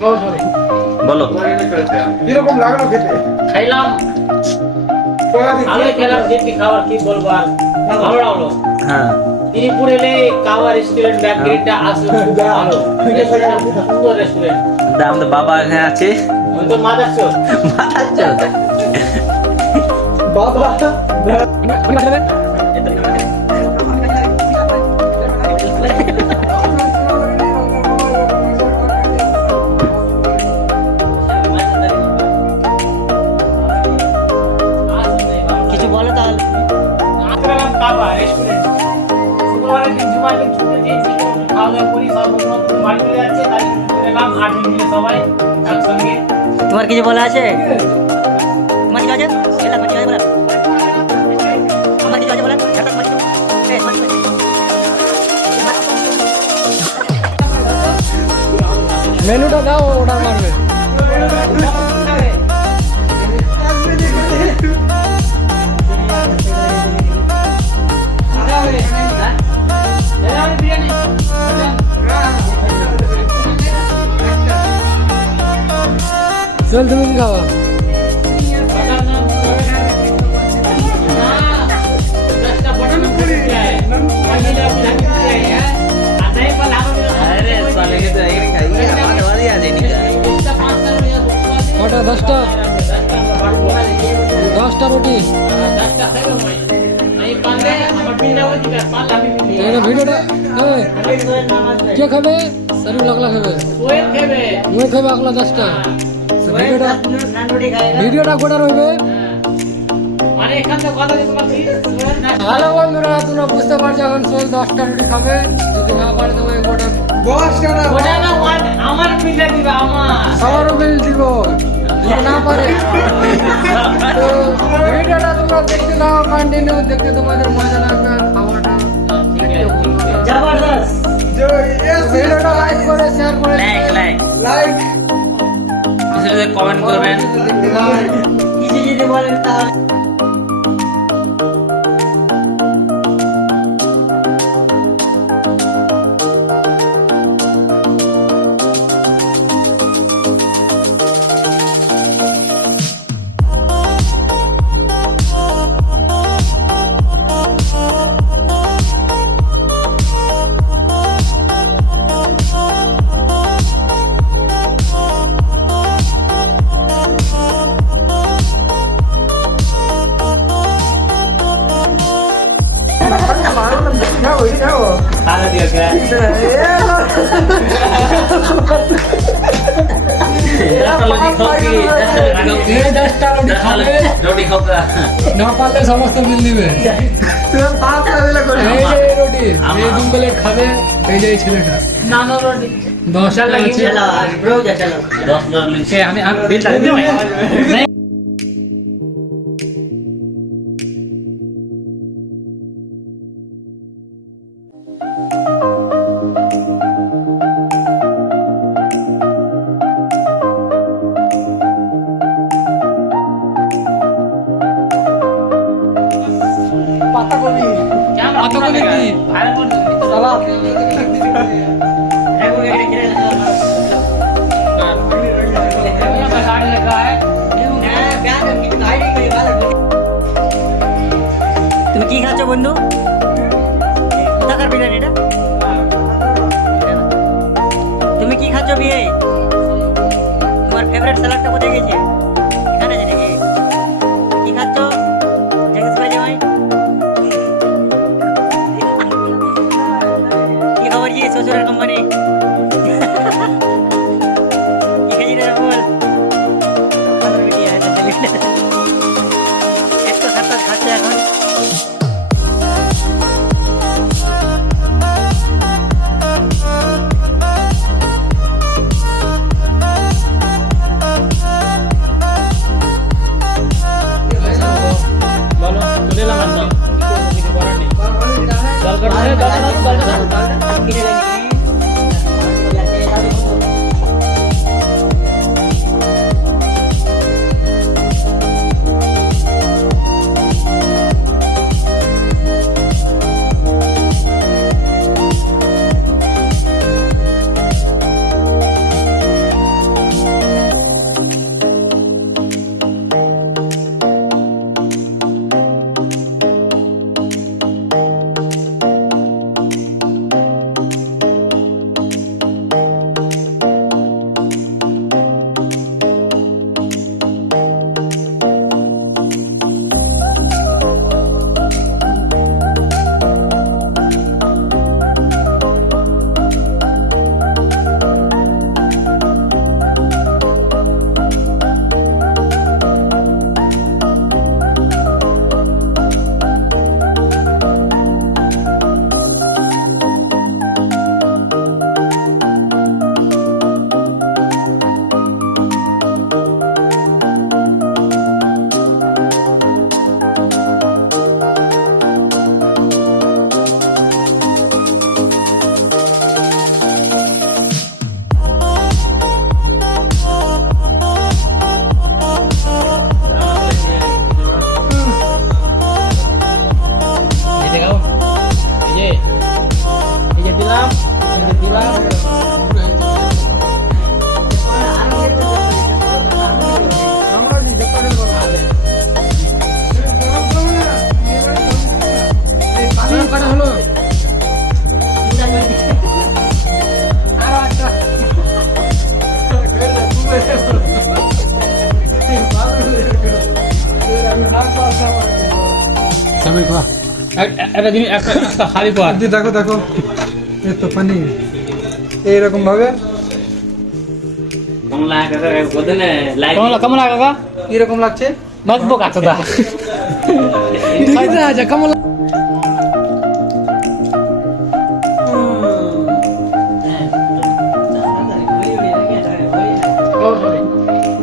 বলো কিরকম লাগলো খেতে? খাইলাম, ভালোই খেলাম। যেটি খাবার কি বলবো আর, ভালো লাগলো। হ্যাঁ তিরিপুর এলে কাওয়া রেস্টুরেন্ট ব্যাকগ্রাউন্ডটা আসলে খুব ভালো। রেস্টুরেন্টটা সুন্দর রেস্টুরেন্ট। আমাদের বাবা এখানে আছে। ওই তো মাদারচোদ। মাদারচোদ। বাবা কিছু বলো তাহলে। আসলাম কাওয়া রেস্টুরেন্ট। শুক্রবারের দিন জুমার দিন ছুটি দিয়েছি, খাওয়া দাওয়া করি, সব বন্ধু বাড়ি চলে যাচ্ছে, তাই এলাম 8 দিন মিলে সবাই একসঙ্গে। তোমার কিছু বলা আছে? তোমার কিছু আছে? এটা তোমার কিছু আছে বলা? আমার কিছু আছে বলা? এটা তোমার কিছু? মেনুটা দাও, অর্ডার মারবে। চল, তুমি কি খাওয়া? কটা? 10টা? 10টা রুটি। ভিডিওটা কে খাবে? শরীর লাগলা খাবে, মুই খাবে আগলা 10টা। ভিডিওটা গোটা রইবে। হ্যালো বন্ধুরা, তোমরা বুঝতে পারছো এখন সোল 10টা রুটি খাবে। যদি না পারে তোমায় গোটা 10টা আমার পিঠা দিবা, সবারও বিল দিব যদি না পারে। তো ভিডিওটা তোমরা দেখতে দাও, কন্টিনিউ দেখতে তোমাদের মজা লাগবে। খাওয়াটা জবরদস্ত। ভিডিওটা লাইক করে শেয়ার করে লাইক কমেন্ট করবেন। দেখতে দাও। কিছু যদি বলেন তাহলে। খাওয়া দিও কে? রুটি খাওয়া না পারলে সমস্ত বিল দিবে। এই যে এই রুটি, এই 2 প্লেট খাবে। এই যে এই ছেলেটা নানো রোটি 10টা লাগছে। চলো ব্রো যা চলো। 10 জন লিখে আমি বিলটা দিও। পাতাকপি, পাতাকপি কি? সালাদ। তুমি কি খাচ্ছ বন্ধু? কোথাকার বিরিয়ানি এটা? তুমি কি খাচ্ছ বিয়ে? তোমার ফেভারিট স্যালাডটা কোথায় গেছে? এখানে আছে নাকি? কি খাচ্ছ? জিজ্ঞেস করে যাই। কি খবর জি শ্বশুরের কোম্পানি? কি খাচ্ছি রে বল? একটু সাত খাচ্ছে এখন। আমি খা একটা জিনিস একটা খালি পর দেখো দেখো এই তো পানি এইরকম ভাবে কমলা কাকা বলতে না লাইক কেমন লাগে কাকা এরকম লাগছে মজবুত কাছে দা আচ্ছা কেমন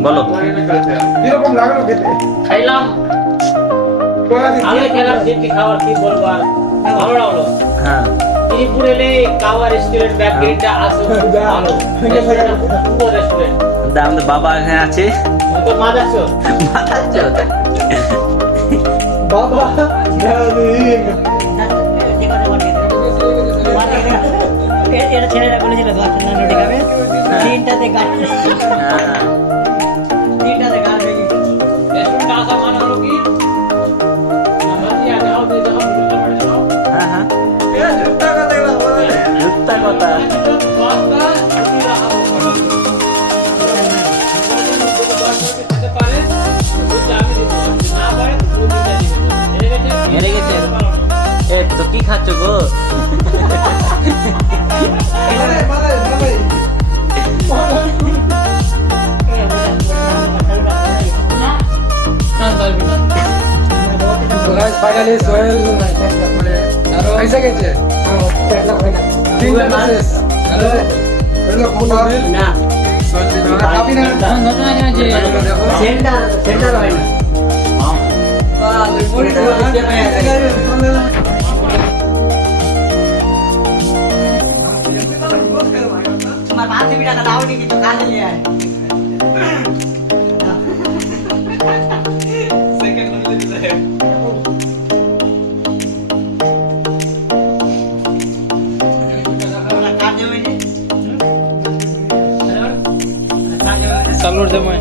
বলো এরকম লাগলো খেতে খাইলাম ভালো খেলাম যেটি খাবার কি বলবো আর ভালো লাগলো হ্যাঁ মিরপুর এলে কাওয়া রেস্টুরেন্ট ব্যাকগ্রাউন্ডটা আসো ভালো সুন্দর রেস্টুরেন্ট আমাদের বাবা এখানে আছে তো মা যাচ্ছো মাথাচ্ছো বাবা এটা ছেলেরা বলেছিল দশটা না রুটি খাবে তিনটাতে গাছ হ্যাঁ তিনটাতে গাছ ভেঙে গেছে। রেস্টুরেন্ট আসা মানে হলো কি যাও হ্যাঁ হ্যাঁ জুত্তা কথা হেরে গেছে এ তো কি খাচ্ছ গো ফাইনালি সোহেল পয়সা গেছে তিনটা শেষ হ্যালো হ্যালো কোথা না খাবি না সেন্টার সেন্টার হয় না তোমার ভাত দিবি টাকা দাও নি কিছু কাজে নিয়ে আয় সালুর জামাই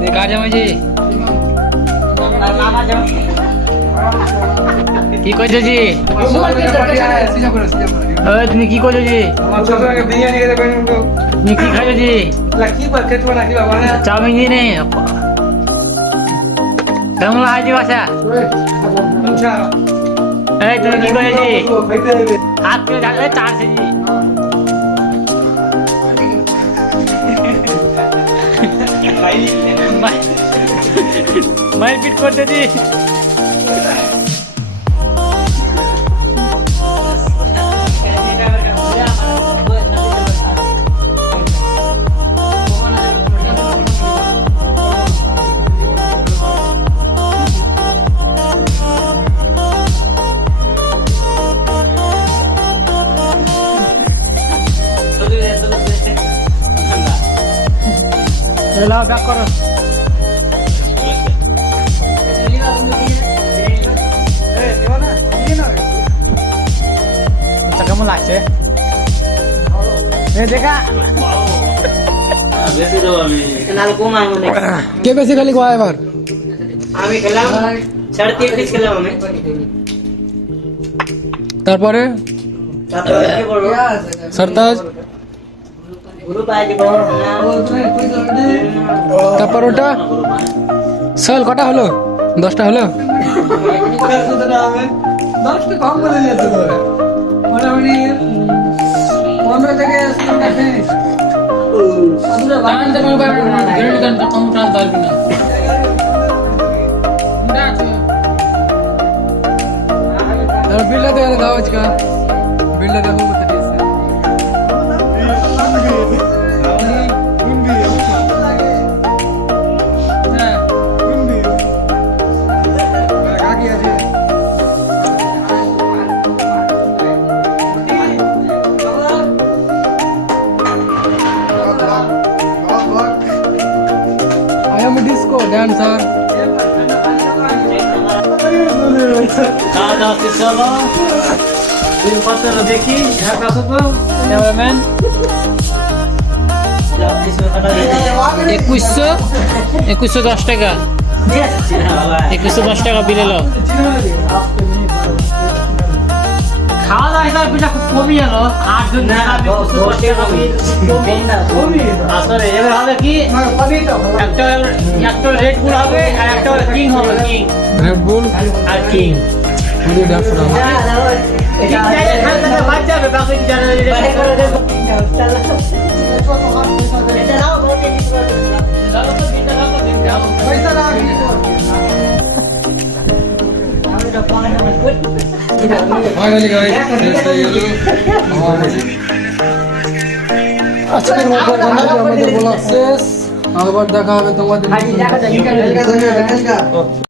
দেখা জামাই জি মামা যাও কি কইছো জি তুমি কি কইছো জি বিরিয়ানি খেতে পারেন তো তুমি কি খাইছো জি কি বা খেতে না কি বাবা চাউমিন জি নেই কেমন লাগছে বাসা আচ্ছা এই তুমি কি কইছো জি খাইতে হবে হাত দিয়ে ঢাললে চারছে জি মারপিট করতে জি লাও ব্যাক করো কেমন লাগছে দেখা বেশি দেবো আমি নাল কমায় মনে কে বেশি খালি কোয়া এবার আমি খেলাম 3.5 পিস খেলাম আমি তারপরে তারপরে কি বলবো সরতাজ গ্রুপ আইডি বড় না তারপর ওটা সোহেল কটা হলো 10টা হলো 10টা কম বলে নিয়েছে তো মোটামুটি 15 থেকে 16টা ফিনিশ আমরা বানান দেব গ্রেড গান কম টান পারবি না বিল্লা দেখে দাও আজকে বিল্লা দেখো মত দিয়েছে I am a disco dancer. খাওয়া দাওয়া শেষ হলো দিনপত্র দেখি ঢাকা তো ক্যামেরাম্যান 2110 টাকা 2110 টাকা বিল এলো খাওয়া দাওয়া হিসাবে পিঠা খুব কমই এলো 8 জন না, খাবি, দশ- কিছু দশে দশটা খাবি। কমই না, কমই। আসলে এবার হবে কি একটা রেড বুল হবে আর একটা কিং হবে কিং রেড বুল আর কিং পুরো 150 টাকা কিং চাইলে খান থেকে বাদ যাবে বাকি যারা এটা নাও বলতে দিতে পারবে না। পয়সা রাখ ফাইনালি গাইস শেষ হয়ে গেল আজকের মতো বন্ধুরা আমাদের ব্লগ শেষ আবার দেখা হবে তোমাদের